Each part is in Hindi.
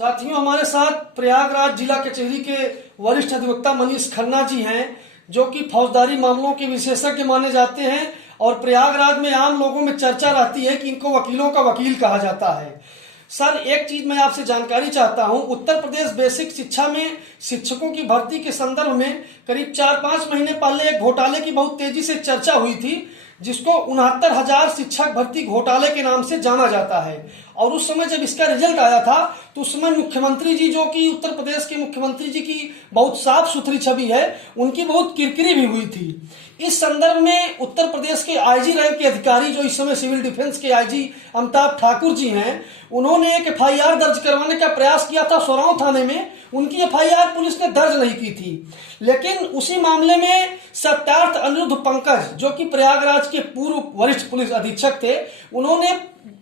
साथियों, हमारे साथ प्रयागराज जिला कचहरी के वरिष्ठ अधिवक्ता मनीष खन्ना जी हैं, जो कि फौजदारी मामलों के विशेषज्ञ माने जाते हैं और प्रयागराज में आम लोगों में चर्चा रहती है कि इनको वकीलों का वकील कहा जाता है। सर, एक चीज मैं आपसे जानकारी चाहता हूं। उत्तर प्रदेश बेसिक शिक्षा में शिक्षकों की भर्ती के संदर्भ में करीब 4-5 महीने पहले एक घोटाले की बहुत तेजी से चर्चा हुई थी, जिसको 69,000 शिक्षक भर्ती घोटाले के नाम से जाना जाता है। और उस समय जब इसका रिजल्ट आया था तो उस समय मुख्यमंत्री जी, जो कि उत्तर प्रदेश के मुख्यमंत्री जी की बहुत साफ सुथरी छवि है, उनकी बहुत किरकिरी भी हुई थी। इस संदर्भ में उत्तर प्रदेश के आईजी रैंक के अधिकारी, जो इस समय सिविल डिफेंस के आईजी अमिताभ ठाकुर जी हैं, उन्होंने एक एफआईआर दर्ज करवाने का प्रयास किया था सोरांव थाने में। उनकी एफआईआर पुलिस ने दर्ज नहीं की थी, लेकिन उसी मामले में सत्यार्थ अनिरुद्ध पंकज, जो कि प्रयागराज के पूर्व वरिष्ठ पुलिस अधीक्षक थे, उन्होंने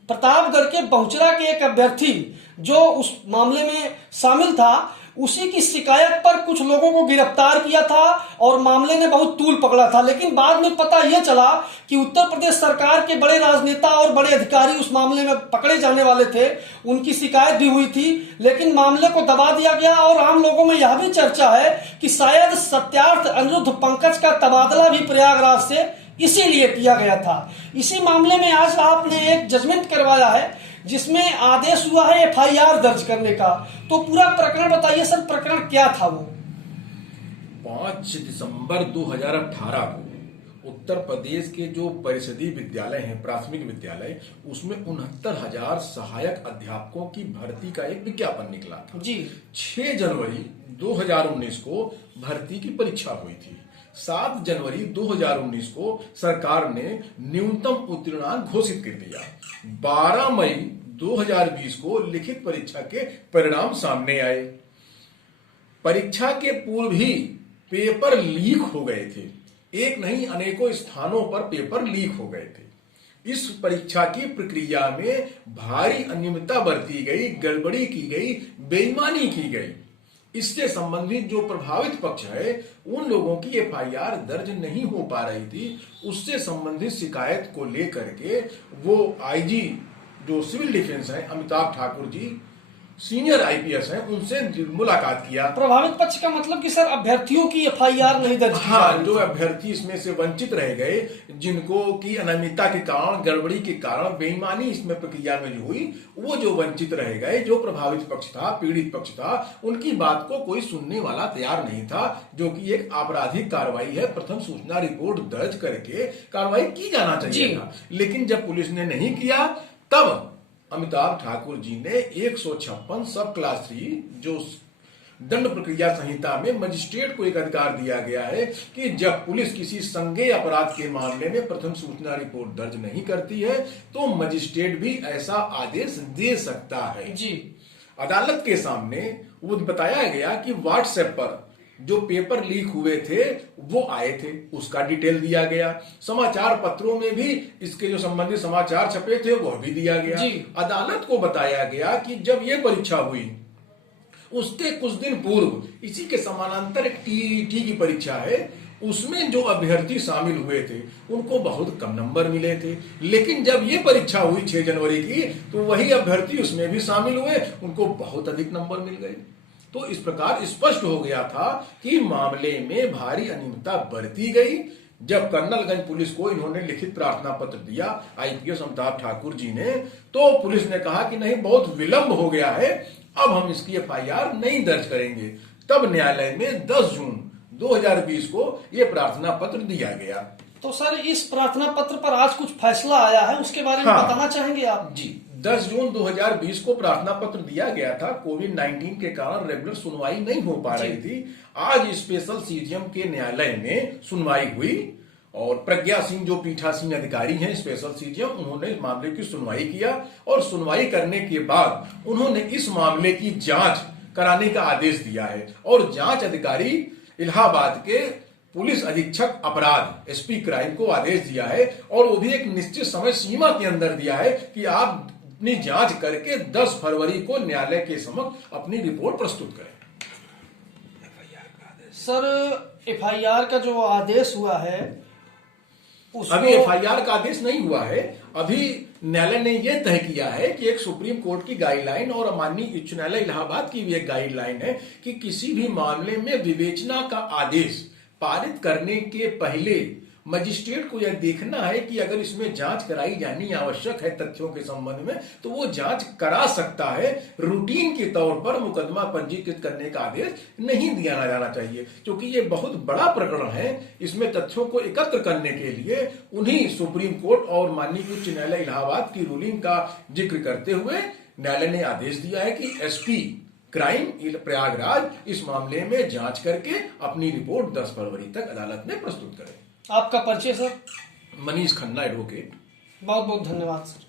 प्रतापगढ़ के बहुचरा के एक अभ्यर्थी जो उस मामले में शामिल था, उसी की शिकायत पर कुछ लोगों को गिरफ्तार किया था और मामले ने बहुत तूल पकड़ा था। लेकिन बाद में पता यह चला कि उत्तर प्रदेश सरकार के बड़े राजनेता और बड़े अधिकारी उस मामले में पकड़े जाने वाले थे, उनकी शिकायत भी हुई थी, लेकिन मामले को दबा दिया गया। और आम लोगों में यह भी चर्चा है कि शायद सत्यार्थ अनिरुद्ध पंकज का तबादला भी प्रयागराज से इसीलिए किया गया था। इसी मामले में आज आपने एक जजमेंट करवाया है, जिसमें आदेश हुआ है एफआईआर दर्ज करने का। तो पूरा प्रकरण बताइए सर, प्रकरण क्या था वो? 5 दिसंबर 2018 को उत्तर प्रदेश के जो परिषदीय विद्यालय हैं, प्राथमिक विद्यालय, उसमें 69,000 सहायक अध्यापकों की भर्ती का एक विज्ञापन निकला था जी। 6 जनवरी 2019 को भर्ती की परीक्षा हुई थी। 7 जनवरी 2019 को सरकार ने न्यूनतम उत्तीर्णांक घोषित कर दिया। 12 मई 2020 को लिखित परीक्षा के परिणाम सामने आए। परीक्षा के पूर्व ही पेपर लीक हो गए थे। एक नहीं, अनेकों स्थानों पर पेपर लीक हो गए थे। इस परीक्षा की प्रक्रिया में भारी अनियमितता बरती गई, गड़बड़ी की गई, बेईमानी की गई। इससे संबंधित जो प्रभावित पक्ष है, उन लोगों की एफआईआर दर्ज नहीं हो पा रही थी। उससे संबंधित शिकायत को लेकर के वो आईजी जो सिविल डिफेंस है अमिताभ ठाकुर जी, सीनियर आईपीएस हैं, उनसे मुलाकात किया। प्रभावित पक्ष का मतलब कि सर अभ्यर्थियों की एफआईआर नहीं दर्ज की? हाँ, जो अभ्यर्थी इसमें से वंचित रह गए, जिनको की अनियमितता के कारण, गड़बड़ी के कारण, बेईमानी इसमें प्रक्रिया में जो हुई, वो जो वंचित रह गए, जो प्रभावित पक्ष था, पीड़ित पक्ष था, उनकी बात को कोई सुनने वाला तैयार नहीं था। जो कि एक आपराधिक कार्रवाई है, प्रथम सूचना रिपोर्ट दर्ज करके कार्रवाई की जाना चाहिए था। लेकिन जब पुलिस ने नहीं किया, तब अमिताभ ठाकुर जी ने 156 सब क्लास 3 जो दंड प्रक्रिया संहिता में मजिस्ट्रेट को एक अधिकार दिया गया है कि जब पुलिस किसी संज्ञेय अपराध के मामले में प्रथम सूचना रिपोर्ट दर्ज नहीं करती है, तो मजिस्ट्रेट भी ऐसा आदेश दे सकता है। जी। अदालत के सामने वो बताया गया कि व्हाट्सएप पर जो पेपर लीक हुए थे वो आए थे, उसका डिटेल दिया गया। समाचार पत्रों में भी इसके जो संबंधित समाचार छपे थे वह भी दिया गया। अदालत को बताया गया कि जब ये परीक्षा हुई, उसके कुछ दिन पूर्व इसी के समानांतर एक टीईटी की परीक्षा है, उसमें जो अभ्यर्थी शामिल हुए थे उनको बहुत कम नंबर मिले थे। लेकिन जब ये परीक्षा हुई 6 जनवरी की, तो वही अभ्यर्थी उसमें भी शामिल हुए, उनको बहुत अधिक नंबर मिल गए। तो इस प्रकार स्पष्ट हो गया था कि मामले में भारी अनियमितता बरती गई। जब कर्नलगंज पुलिस को इन्होंने लिखित प्रार्थना पत्र दिया, आईपीएस अमिताभ ठाकुर जी ने, तो पुलिस ने कहा कि नहीं, बहुत विलंब हो गया है, अब हम इसकी एफआईआर नहीं दर्ज करेंगे। तब न्यायालय में 10 जून 2020 को यह प्रार्थना पत्र दिया गया। तो सर, इस प्रार्थना पत्र पर आज कुछ फैसला आया है, उसके बारे में बताना चाहेंगे आप? जी, 10 जून 2020 को प्रार्थना पत्र दिया गया था। कोविड-19 के कारण रेगुलर सुनवाई नहीं हो पा रही थी। आज स्पेशल सीजीएम के न्यायालय में सुनवाई हुई और प्रज्ञा सिंह जो पीठासीन अधिकारी हैं स्पेशल सीजीएम, उन्होंने इस मामले की सुनवाई किया और सुनवाई करने के बाद उन्होंने इस मामले की जांच कराने का आदेश दिया है। और जांच अधिकारी इलाहाबाद के पुलिस अधीक्षक अपराध एसपी क्राइम को आदेश दिया है, और वो भी एक निश्चित समय सीमा के अंदर दिया है कि आप अपनी जांच करके 10 फरवरी को न्यायालय के समक्ष अपनी रिपोर्ट प्रस्तुत करें। सर, एफआईआर का जो आदेश हुआ है अभी एफआईआर का आदेश नहीं हुआ है। अभी न्यायालय ने यह तय किया है कि एक सुप्रीम कोर्ट की गाइडलाइन और माननीय उच्च न्यायालय इलाहाबाद की भी एक गाइडलाइन है कि किसी भी मामले में विवेचना का आदेश पारित करने के पहले मजिस्ट्रेट को यह देखना है कि अगर इसमें जांच कराई जानी आवश्यक है तथ्यों के संबंध में तो वो जांच करा सकता है। रूटीन के तौर पर मुकदमा पंजीकृत करने का आदेश नहीं दिया जाना चाहिए, क्योंकि ये बहुत बड़ा प्रकरण है। इसमें तथ्यों को एकत्र करने के लिए उन्हीं सुप्रीम कोर्ट और माननीय उच्च न्यायालय इलाहाबाद की रूलिंग का जिक्र करते हुए न्यायालय ने आदेश दिया है कि एसपी क्राइम प्रयागराज इस मामले में जांच करके अपनी रिपोर्ट 10 फरवरी तक अदालत में प्रस्तुत करें। आपका परिचय सर? मनीष खन्ना, एडवोकेट। बहुत बहुत धन्यवाद सर।